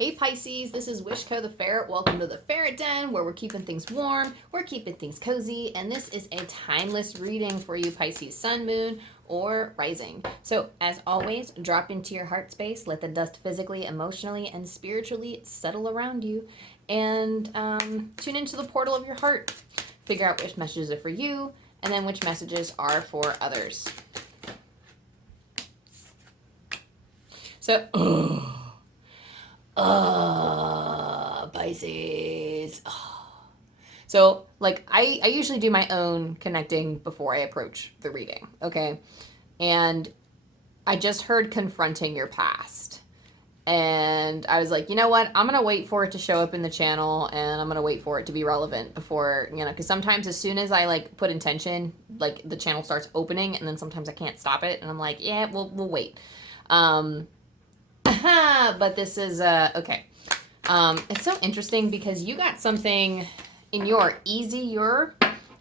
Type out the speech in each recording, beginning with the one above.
Hey Pisces, this is Wishko the Ferret. Welcome to the Ferret Den, where we're keeping things warm, we're keeping things cozy, and this is a timeless reading for you Pisces Sun, Moon, or Rising. So as always, drop into your heart space, let the dust physically, emotionally, and spiritually settle around you, and tune into the portal of your heart. Figure out which messages are for you, and then which messages are for others. So, Pisces. So, like, I usually do my own connecting before I approach the reading, okay? And I just heard confronting your past. And I was like, you know what? I'm going to wait for it to show up in the channel, and I'm going to wait for it to be relevant before, you know, because sometimes as soon as I, like, put intention, like, the channel starts opening, and then sometimes I can't stop it, and I'm like, yeah, we'll wait. But this is, okay. It's so interesting because you got something in your easier,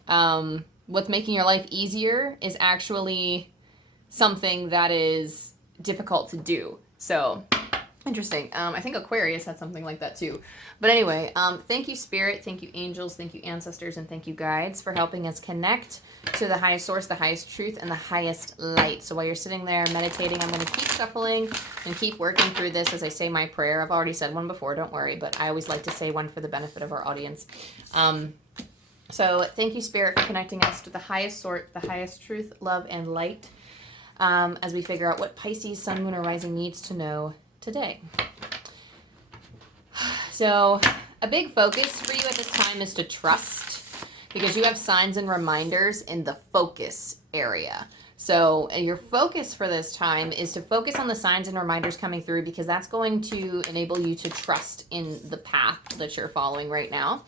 what's making your life easier is actually something that is difficult to do. So, interesting. I think Aquarius had something like that too. But anyway, thank you Spirit, thank you angels, thank you ancestors, and thank you guides for helping us connect to the highest source, the highest truth, and the highest light. So while you're sitting there meditating, I'm going to keep shuffling and keep working through this as I say my prayer. I've already said one before, don't worry, but I always like to say one for the benefit of our audience. So thank you Spirit for connecting us to the highest source, the highest truth, love, and light, as we figure out what Pisces, Sun, Moon, or Rising needs to know today. So a big focus for you at this time is to trust, because you have signs and reminders in the focus area. So your focus for this time is to focus on the signs and reminders coming through, because that's going to enable you to trust in the path that you're following right now.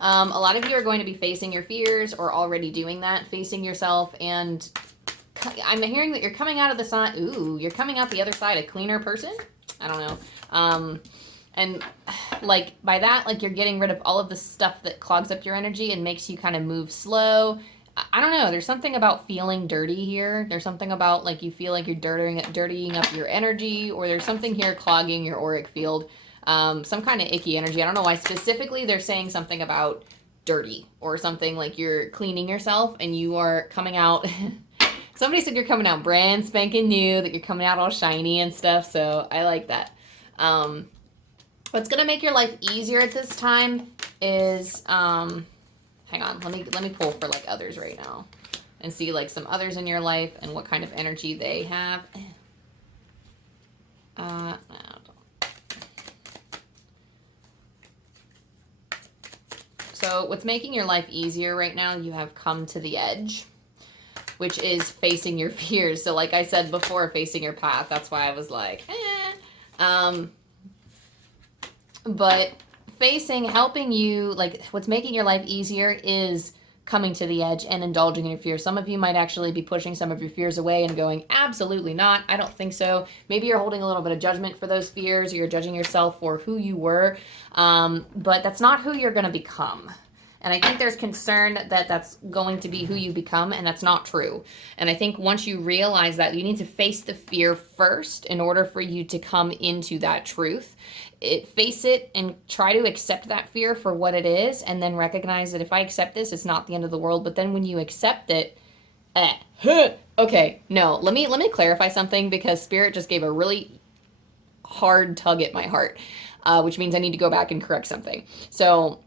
A lot of you are going to be facing your fears, or already doing that, facing yourself, and I'm hearing that you're coming out of the side. Ooh, you're coming out the other side a cleaner person. I don't know. And like by that, like you're getting rid of all of the stuff that clogs up your energy and makes you kind of move slow. I don't know. There's something about feeling dirty here. There's something about like you feel like you're dirtying up your energy, or there's something here clogging your auric field. Some kind of icky energy. I don't know why specifically they're saying something about dirty or something, like you're cleaning yourself and you are coming out. Somebody said you're coming out brand spanking new, that you're coming out all shiny and stuff. So I like that. What's going to make your life easier at this time is, hang on, let me pull for like others right now and see like some others in your life and what kind of energy they have. No, so what's making your life easier right now, you have come to the edge, which is facing your fears. So like I said before, facing your path. That's why I was like, but helping you, like what's making your life easier is coming to the edge and indulging in your fears. Some of you might actually be pushing some of your fears away and going, absolutely not. I don't think so. Maybe you're holding a little bit of judgment for those fears, or you're judging yourself for who you were. But that's not who you're going to become. And I think there's concern that that's going to be who you become, and that's not true. And I think once you realize that, you need to face the fear first in order for you to come into that truth. Face it and try to accept that fear for what it is, and then recognize that if I accept this, it's not the end of the world. But then when you accept it, okay, no, let me clarify something, because Spirit just gave a really hard tug at my heart, which means I need to go back and correct something. So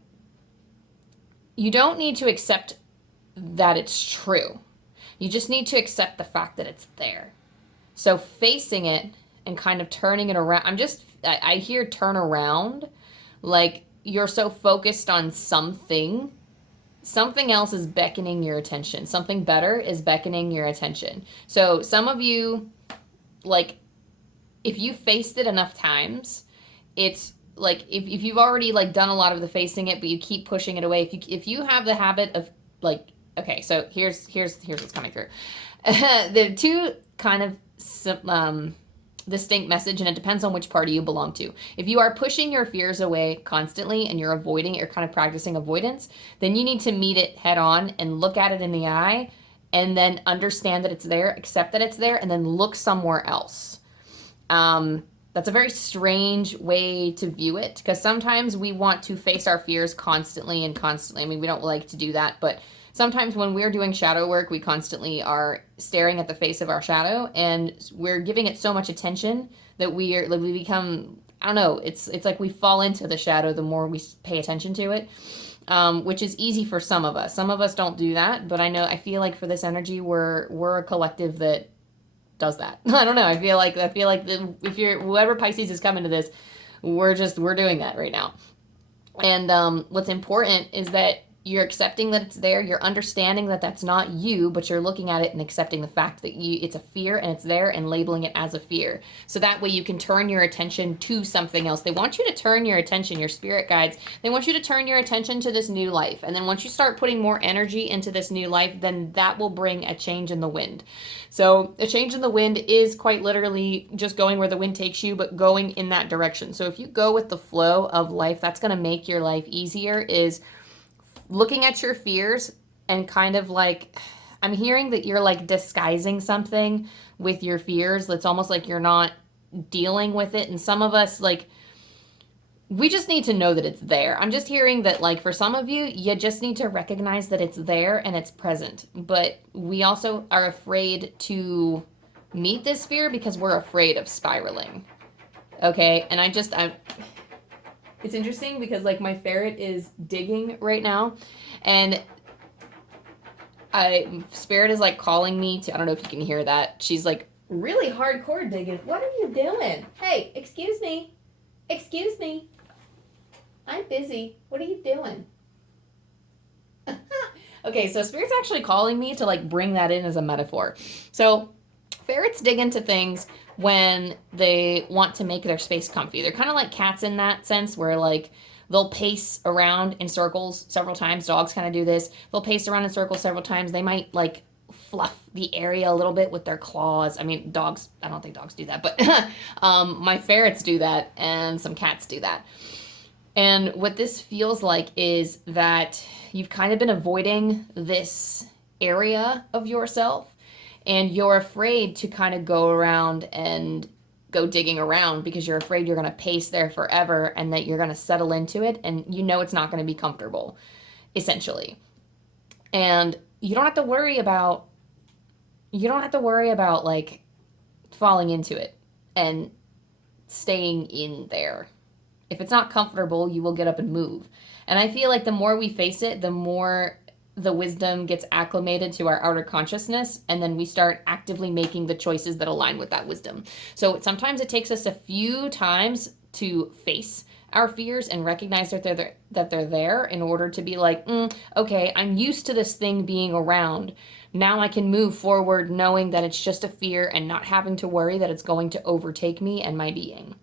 you don't need to accept that it's true. You just need to accept the fact that it's there. So facing it and kind of turning it around. I hear turn around, like you're so focused on something else is beckoning your attention. Something better is beckoning your attention. So some of you, like, if you faced it enough times, it's like if you've already like done a lot of the facing it, but you keep pushing it away. If you have the habit of like, okay, so here's what's coming through. There are two kind of distinct message, and it depends on which party you belong to. If you are pushing your fears away constantly and you're avoiding it, you're kind of practicing avoidance, then you need to meet it head on and look at it in the eye, and then understand that it's there, accept that it's there, and then look somewhere else. that's a very strange way to view it, because sometimes we want to face our fears constantly and constantly. I mean, we don't like to do that, but sometimes when we're doing shadow work, we constantly are staring at the face of our shadow, and we're giving it so much attention that we become, I don't know, it's like we fall into the shadow the more we pay attention to it, which is easy for some of us. Some of us don't do that, but I feel like for this energy, we're a collective that does that. I don't know. I feel like if you're whoever Pisces is coming to this, we're doing that right now. And what's important is that you're accepting that it's there. You're understanding that that's not you, but you're looking at it and accepting the fact that it's a fear and it's there, and labeling it as a fear. So that way you can turn your attention to something else. They want you to turn your attention, your spirit guides, they want you to turn your attention to this new life. And then once you start putting more energy into this new life, then that will bring a change in the wind. So a change in the wind is quite literally just going where the wind takes you, but going in that direction. So if you go with the flow of life, that's going to make your life easier, is looking at your fears and kind of like, I'm hearing that you're like disguising something with your fears. That's almost like you're not dealing with it. And some of us, like, we just need to know that it's there. I'm just hearing that, like, for some of you, you just need to recognize that it's there and it's present. But we also are afraid to meet this fear because we're afraid of spiraling. Okay? And it's interesting because, like, my ferret is digging right now, and Spirit is, like, calling me to, I don't know if you can hear that. She's, like, really hardcore digging. What are you doing? Hey, excuse me. Excuse me. I'm busy. What are you doing? Okay, so Spirit's actually calling me to, like, bring that in as a metaphor. So ferrets dig into things when they want to make their space comfy. They're kind of like cats in that sense, where, like, they'll pace around in circles several times. Dogs kind of do this. They'll pace around in circles several times. They might, like, fluff the area a little bit with their claws. I mean, dogs, I don't think dogs do that, but my ferrets do that, and some cats do that. And what this feels like is that you've kind of been avoiding this area of yourself, and you're afraid to kind of go around and go digging around because you're afraid you're going to pace there forever and that you're going to settle into it, and you know it's not going to be comfortable, essentially. And you don't have to worry about like falling into it and staying in there. If it's not comfortable, you will get up and move. And I feel like the more we face it, the more the wisdom gets acclimated to our outer consciousness, and then we start actively making the choices that align with that wisdom. So sometimes it takes us a few times to face our fears and recognize that they're there in order to be like, okay, I'm used to this thing being around. Now I can move forward knowing that it's just a fear and not having to worry that it's going to overtake me and my being.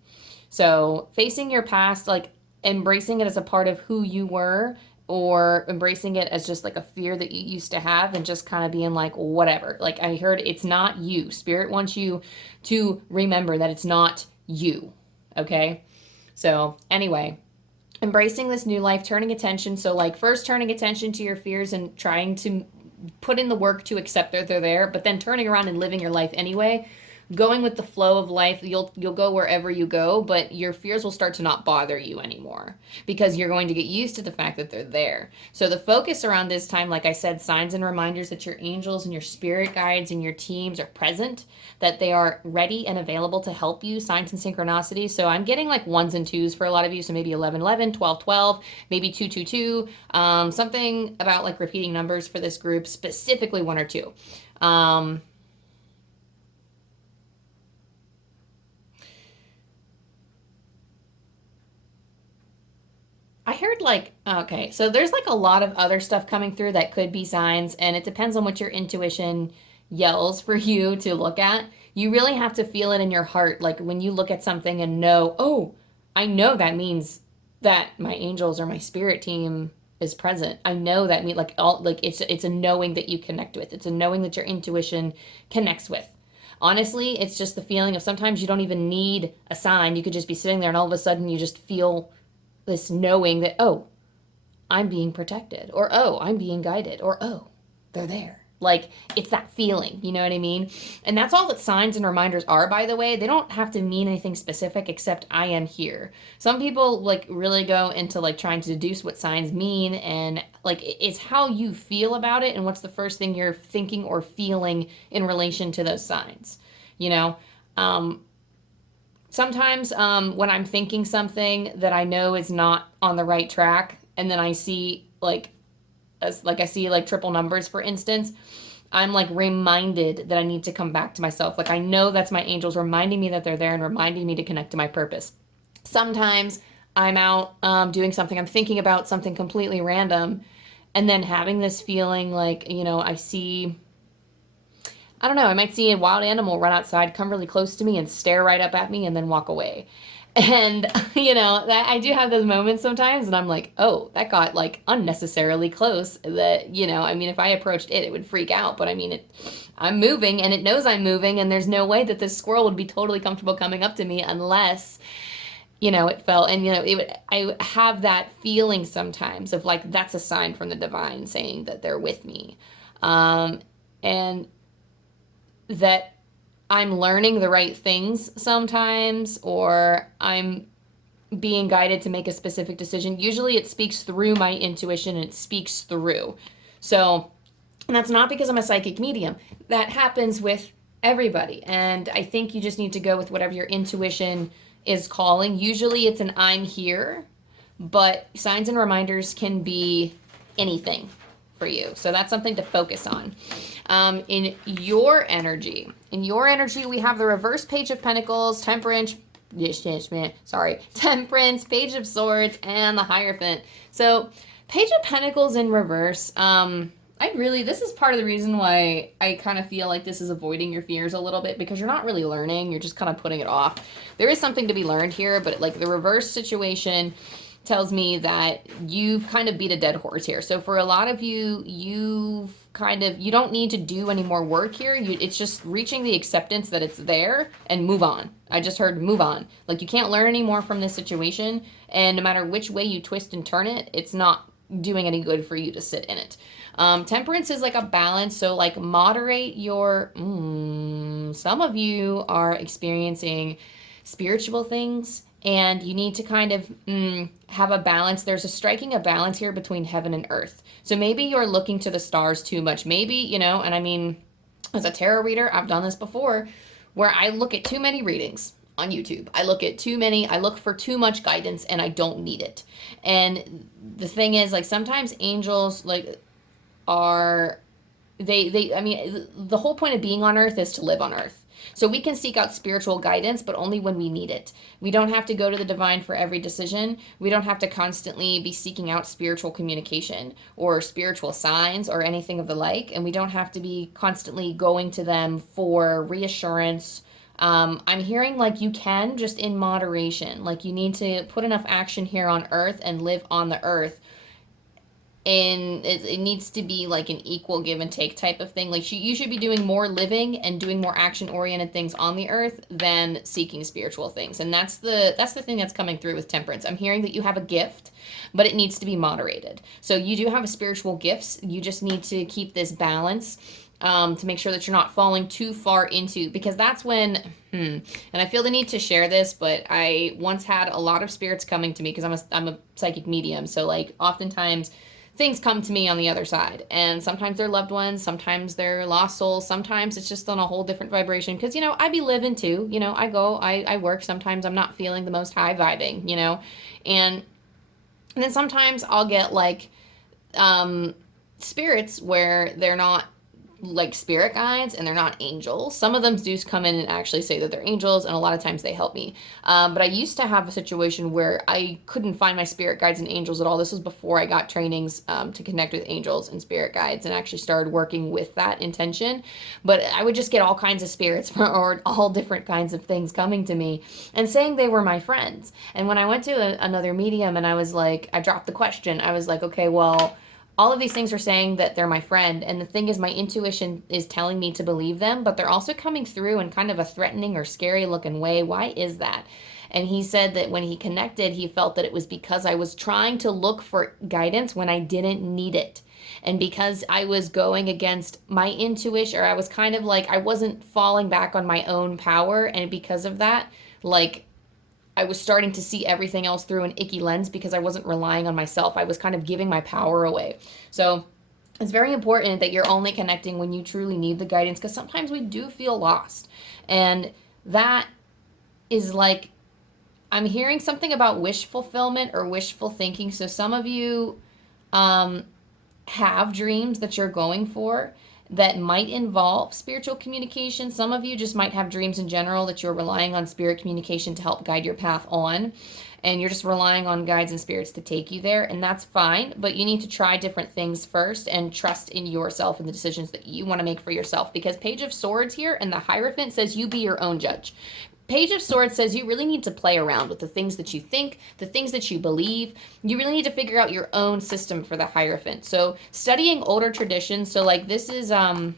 So facing your past, like embracing it as a part of who you were, or embracing it as just like a fear that you used to have, and just kind of being like, whatever. Like, I heard it's not you. Spirit wants you to remember that it's not you. Okay? So anyway, embracing this new life, turning attention. So, like, first turning attention to your fears and trying to put in the work to accept that they're there, but then turning around and living your life anyway. Going with the flow of life, you'll go wherever you go, but your fears will start to not bother you anymore because you're going to get used to the fact that they're there. So the focus around this time, like I said, signs and reminders that your angels and your spirit guides and your teams are present, that they are ready and available to help you, signs and synchronicities. So I'm getting like 1s and 2s for a lot of you, so maybe 11, 11, 12, 12, maybe 2, 2, 2, something about like repeating numbers for this group, specifically 1 or 2. I heard like, okay, so there's like a lot of other stuff coming through that could be signs, and it depends on what your intuition yells for you to look at. You really have to feel it in your heart, like when you look at something and know, oh, I know that means that my angels or my spirit team is present. I know that mean like all like it's a knowing that you connect with. It's a knowing that your intuition connects with. Honestly, it's just the feeling of sometimes you don't even need a sign. You could just be sitting there and all of a sudden you just feel this knowing that, oh, I'm being protected, or oh, I'm being guided, or oh, they're there. Like, it's that feeling, you know what I mean? And that's all that signs and reminders are, by the way. They don't have to mean anything specific except I am here. Some people like really go into like trying to deduce what signs mean, and like it's how you feel about it and what's the first thing you're thinking or feeling in relation to those signs, you know? Sometimes when I'm thinking something that I know is not on the right track, and then I see like I see like triple numbers, for instance, I'm like reminded that I need to come back to myself. Like I know that's my angels reminding me that they're there and reminding me to connect to my purpose. Sometimes I'm out doing something, I'm thinking about something completely random, and then having this feeling like, you know, I don't know, I might see a wild animal run outside, come really close to me and stare right up at me and then walk away. And, you know, that I do have those moments sometimes, and I'm like, oh, that got like unnecessarily close. That, you know, I mean, if I approached it, it would freak out. But I mean, I'm moving and it knows I'm moving, and there's no way that this squirrel would be totally comfortable coming up to me unless, you know, it felt, and, you know, I have that feeling sometimes of like, that's a sign from the divine saying that they're with me. And that I'm learning the right things sometimes, or I'm being guided to make a specific decision. Usually it speaks through my intuition, and it speaks through. So, and that's not because I'm a psychic medium. That happens with everybody. And I think you just need to go with whatever your intuition is calling. Usually it's an I'm here, but signs and reminders can be anything for you. So that's something to focus on. In your energy, we have the reverse Page of Pentacles, Temperance, Page of Swords, and the Hierophant. So Page of Pentacles in reverse, this is part of the reason why I kind of feel like this is avoiding your fears a little bit, because you're not really learning, you're just kind of putting it off. There is something to be learned here, but like the reverse situation tells me that you've kind of beat a dead horse here. So for a lot of you, you don't need to do any more work here. It's just reaching the acceptance that it's there and move on. I just heard move on. Like you can't learn any more from this situation, and no matter which way you twist and turn it, it's not doing any good for you to sit in it. Temperance is like a balance, so like moderate your, some of you are experiencing spiritual things, and you need to kind of have a balance. There's striking a balance here between heaven and earth. So maybe you're looking to the stars too much. Maybe, you know, and I mean, as a tarot reader, I've done this before, where I look at too many readings on YouTube. I look for too much guidance, and I don't need it. And the thing is, like, sometimes angels, like, I mean, the whole point of being on earth is to live on earth. So we can seek out spiritual guidance, but only when we need it. We don't have to go to the divine for every decision. We don't have to constantly be seeking out spiritual communication or spiritual signs or anything of the like. And we don't have to be constantly going to them for reassurance. I'm hearing like you can, just in moderation. Like you need to put enough action here on earth and live on the earth. And it needs to be like an equal give and take type of thing. Like you should be doing more living and doing more action oriented things on the earth than seeking spiritual things. And that's the thing that's coming through with Temperance. I'm hearing that you have a gift, but it needs to be moderated. So you do have spiritual gifts. You just need to keep this balance to make sure that you're not falling too far into, because that's when, and I feel the need to share this, but I once had a lot of spirits coming to me because I'm a psychic medium. So like oftentimes things come to me on the other side, and sometimes they're loved ones, sometimes they're lost souls, sometimes it's just on a whole different vibration, because, you know, I be living too, you know, I work, sometimes I'm not feeling the most high vibing, you know, and then sometimes I'll get like spirits where they're not like spirit guides and they're not angels. Some of them do come in and actually say that they're angels, and a lot of times they help me. But I used to have a situation where I couldn't find my spirit guides and angels at all. This was before I got trainings to connect with angels and spirit guides and actually started working with that intention. But I would just get all kinds of spirits or all different kinds of things coming to me and saying they were my friends. And when I went to another medium and I was like, I dropped the question, I was like, okay, well, all of these things are saying that they're my friend, and the thing is my intuition is telling me to believe them, but they're also coming through in kind of a threatening or scary looking way. Why is that? And he said that when he connected, he felt that it was because I was trying to look for guidance when I didn't need it. And because I was going against my intuition, or I was kind of like, I wasn't falling back on my own power. And because of that, like, I was starting to see everything else through an icky lens because I wasn't relying on myself. I was kind of giving my power away. So it's very important that you're only connecting when you truly need the guidance, because sometimes we do feel lost. And that is like, I'm hearing something about wish fulfillment or wishful thinking. So some of you have dreams that you're going for that might involve spiritual communication. Some of you just might have dreams in general that you're relying on spirit communication to help guide your path on. And you're just relying on guides and spirits to take you there. And that's fine. But you need to try different things first and trust in yourself and the decisions that you want to make for yourself. Because Page of Swords here and the Hierophant says you be your own judge. Page of Swords says you really need to play around with the things that you think, the things that you believe. You really need to figure out your own system for the Hierophant. So studying older traditions. So like this is like,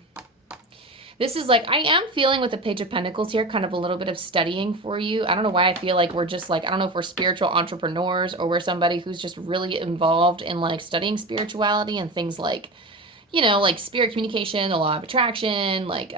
I am feeling with the Page of Pentacles here, kind of a little bit of studying for you. I don't know why I feel like we're just like, I don't know if we're spiritual entrepreneurs or we're somebody who's just really involved in like studying spirituality and things like, you know, like spirit communication, the law of attraction, like,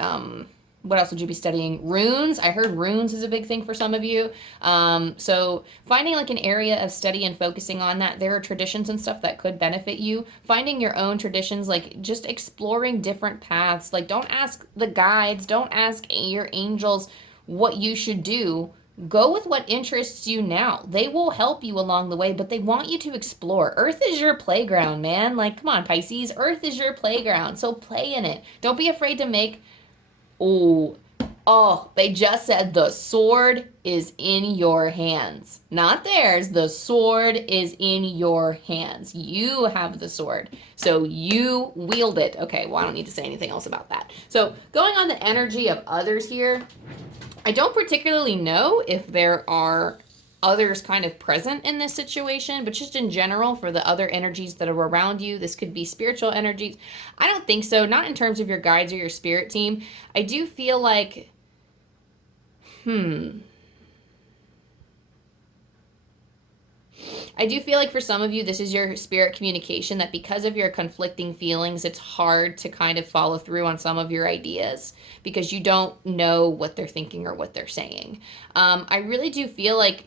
what else would you be studying? Runes. I heard runes is a big thing for some of you. So finding like an area of study and focusing on that. There are traditions and stuff that could benefit you. Finding your own traditions, like just exploring different paths. Like don't ask the guides, don't ask your angels what you should do. Go with what interests you now. They will help you along the way, but they want you to explore. Earth is your playground, man. Like, come on, Pisces. Earth is your playground. So play in it. Don't be afraid to make... Oh, they just said the sword is in your hands. Not theirs. The sword is in your hands. You have the sword. So you wield it. Okay, well, I don't need to say anything else about that. So going on the energy of others here, I don't particularly know if there are others kind of present in this situation, but just in general for the other energies that are around you, this could be spiritual energies. I don't think so, not in terms of your guides or your spirit team. I do feel like, I do feel like for some of you, this is your spirit communication, that because of your conflicting feelings, it's hard to kind of follow through on some of your ideas because you don't know what they're thinking or what they're saying. I really do feel like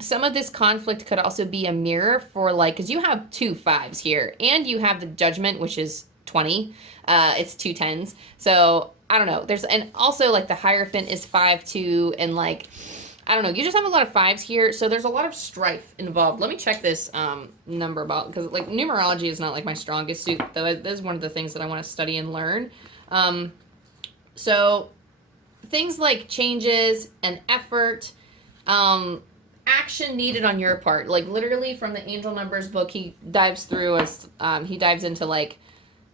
some of this conflict could also be a mirror for like, because you have 2 5s here and you have the Judgment, which is 20. It's 2 10s. So I don't know. And also like the Hierophant is 5 2 and like, I don't know. You just have a lot of 5s here. So there's a lot of strife involved. Let me check this number about, because like numerology is not like my strongest suit, though. This is one of the things that I want to study and learn. So things like changes and effort, action needed on your part, like literally from the Angel Numbers book, he dives through as he dives into like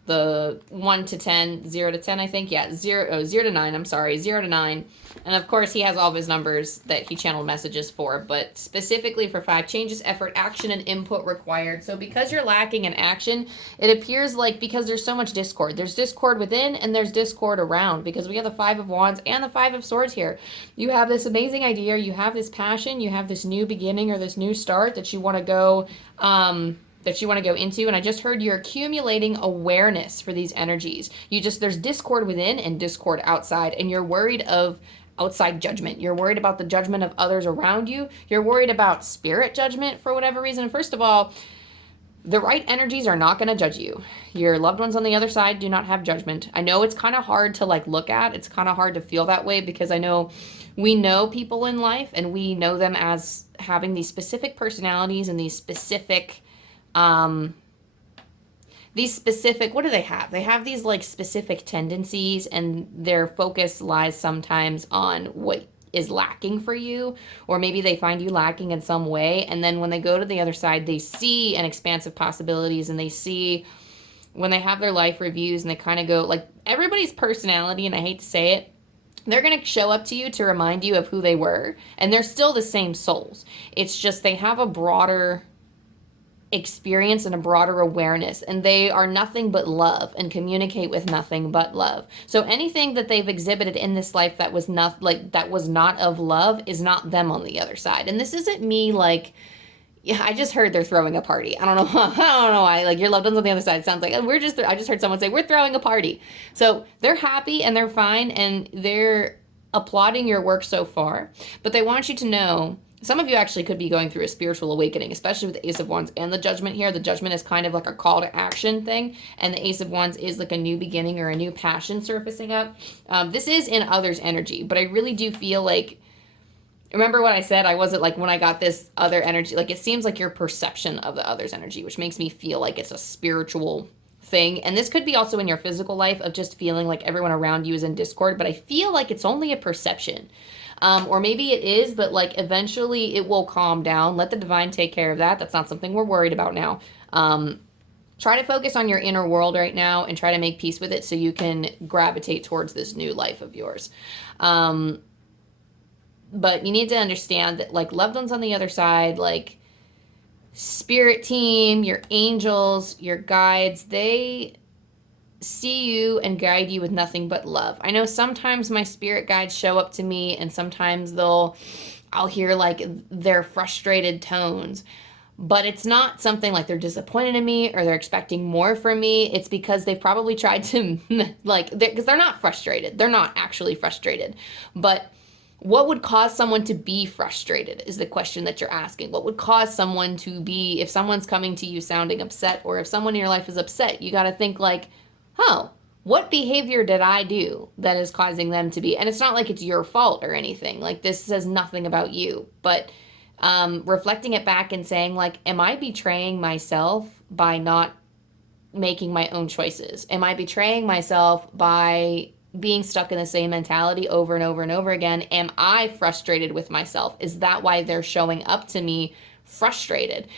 the 1 to 10, 0 to 10, I think. Yeah, 0 to 9. I'm sorry, 0 to 9. And of course, he has all of his numbers that he channeled messages for, but specifically for 5, changes, effort, action, and input required. So because you're lacking in action, it appears like because there's so much discord. There's discord within and there's discord around, because we have the 5 of Wands and the 5 of Swords here. You have this amazing idea, you have this passion, you have this new beginning or this new start that you want to go into, and I just heard you're accumulating awareness for these energies. There's discord within and discord outside, and you're worried of outside judgment. You're worried about the judgment of others around you. You're worried about spirit judgment for whatever reason. First of all, the right energies are not going to judge you. Your loved ones on the other side do not have judgment. I know it's kind of hard to like look at. It's kind of hard to feel that way, because I know we know people in life and we know them as having these specific personalities and these specific what do they have? They have these like specific tendencies, and their focus lies sometimes on what is lacking for you, or maybe they find you lacking in some way. And then when they go to the other side, they see an expanse of possibilities, and they see when they have their life reviews and they kind of go like everybody's personality. And I hate to say it, they're going to show up to you to remind you of who they were, and they're still the same souls. It's just they have a broader experience and a broader awareness, and they are nothing but love and communicate with nothing but love. So anything that they've exhibited in this life that was not of love is not them on the other side. And this isn't me like, yeah, I just heard they're throwing a party. I don't know. I don't know why. Like, your loved ones on the other side. It sounds like I just heard someone say, we're throwing a party. So they're happy and they're fine and they're applauding your work so far. But they want you to know, some of you actually could be going through a spiritual awakening, especially with the Ace of Wands and the Judgment here. The Judgment is kind of like a call to action thing. And the Ace of Wands is like a new beginning or a new passion surfacing up. This is in others' energy. But I really do feel like, remember what I said? I wasn't like, when I got this other energy, like it seems like your perception of the other's energy, which makes me feel like it's a spiritual thing. And this could be also in your physical life of just feeling like everyone around you is in discord, but I feel like it's only a perception. Or maybe it is, but like eventually it will calm down. Let the divine take care of that. That's not something we're worried about now. Try to focus on your inner world right now and try to make peace with it so you can gravitate towards this new life of yours. But you need to understand that, like, loved ones on the other side, like spirit team, your angels, your guides, they see you and guide you with nothing but love. I know sometimes my spirit guides show up to me and sometimes I'll hear like their frustrated tones, but it's not something like they're disappointed in me or they're expecting more from me. It's because they've probably tried to because they're not frustrated. They're not actually frustrated, but what would cause someone to be frustrated is the question that you're asking. What would cause someone to be, if someone's coming to you sounding upset, or if someone in your life is upset, you got to think like, oh, what behavior did I do that is causing them to be? And it's not like it's your fault or anything. Like, this says nothing about you. But reflecting it back and saying, like, am I betraying myself by not making my own choices? Am I betraying myself by being stuck in the same mentality over and over and over again? Am I frustrated with myself? Is that why they're showing up to me frustrated?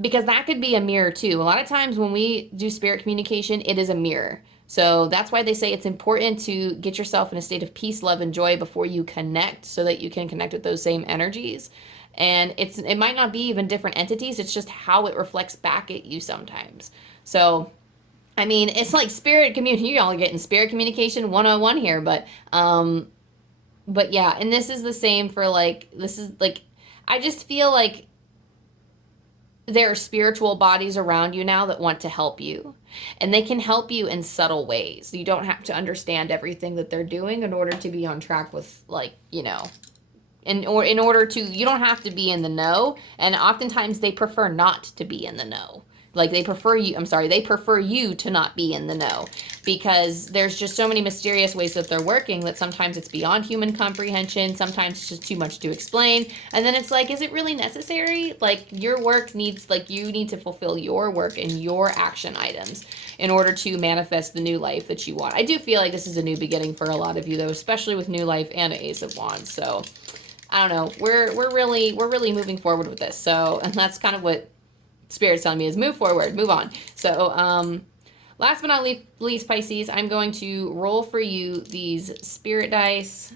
Because that could be a mirror too. A lot of times when we do spirit communication, it is a mirror. So that's why they say it's important to get yourself in a state of peace, love, and joy before you connect, so that you can connect with those same energies. And it might not be even different entities. It's just how it reflects back at you sometimes. So I mean, it's like spirit communication. Y'all are getting spirit communication 101 here, but yeah, and this is the same for like, this is like, I just feel like there are spiritual bodies around you now that want to help you, and they can help you in subtle ways. You don't have to understand everything that they're doing in order to be on track with, like, you know, in order to, you don't have to be in the know, and oftentimes they prefer not to be in the know. Like, they prefer you to not be in the know, because there's just so many mysterious ways that they're working that sometimes it's beyond human comprehension. Sometimes it's just too much to explain. And then it's like, is it really necessary? Like, your work needs, like, you need to fulfill your work and your action items in order to manifest the new life that you want. I do feel like this is a new beginning for a lot of you, though, especially with new life and an Ace of Wands. So I don't know. We're really moving forward with this. So, and that's kind of what Spirit's telling me is move forward, move on. So, last but not least, Pisces, I'm going to roll for you these spirit dice,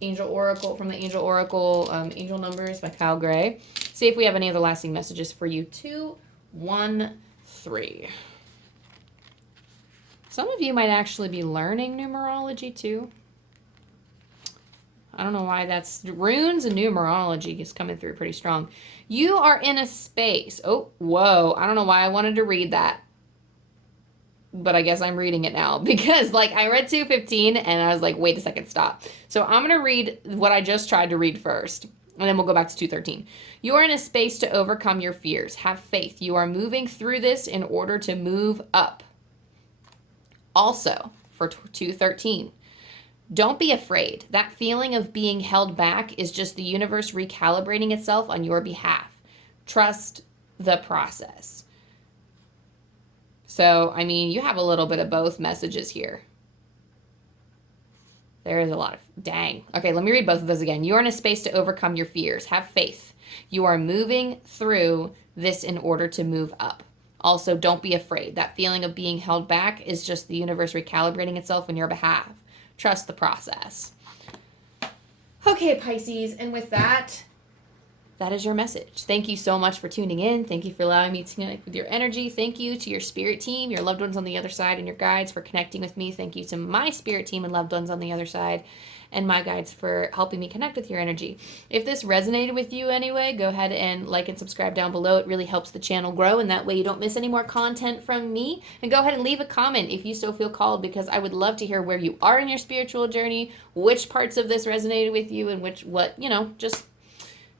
Angel Oracle, from the Angel Oracle, Angel Numbers by Kyle Gray. See if we have any other lasting messages for you. 2, 1, 3. Some of you might actually be learning numerology too. I don't know why that's, runes and numerology is coming through pretty strong. You are in a space. Oh, whoa. I don't know why I wanted to read that, but I guess I'm reading it now because, like, I read 215 and I was like, wait a second, stop. So I'm going to read what I just tried to read first, and then we'll go back to 213. You are in a space to overcome your fears. Have faith. You are moving through this in order to move up. Also, for 213. Don't be afraid. That feeling of being held back is just the universe recalibrating itself on your behalf. Trust the process. So, I mean, you have a little bit of both messages here. There is a lot of, dang. Okay, let me read both of those again. You are in a space to overcome your fears. Have faith. You are moving through this in order to move up. Also, don't be afraid. That feeling of being held back is just the universe recalibrating itself on your behalf. Trust the process. Okay, Pisces, and with that, that is your message. Thank you so much for tuning in. Thank you for allowing me to connect with your energy. Thank you to your spirit team, your loved ones on the other side, and your guides for connecting with me. Thank you to my spirit team and loved ones on the other side, and my guides for helping me connect with your energy. If this resonated with you anyway, go ahead and like and subscribe down below. It really helps the channel grow, and that way you don't miss any more content from me. And go ahead and leave a comment if you still feel called, because I would love to hear where you are in your spiritual journey, which parts of this resonated with you, and just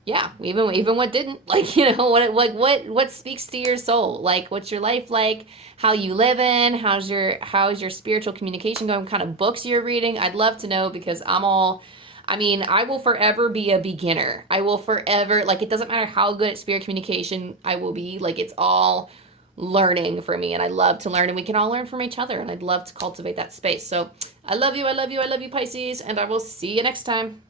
yeah, even what didn't, like, what speaks to your soul, like, what's your life like, how you live in, how's your spiritual communication going, what kind of books you're reading. I'd love to know, because I will forever be a beginner. I will forever, like, it doesn't matter how good at spirit communication I will be, like, it's all learning for me, and I love to learn, and we can all learn from each other, and I'd love to cultivate that space. So I love you, Pisces, and I will see you next time.